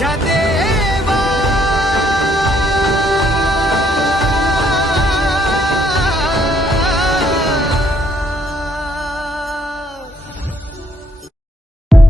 ঝাঁঝাতে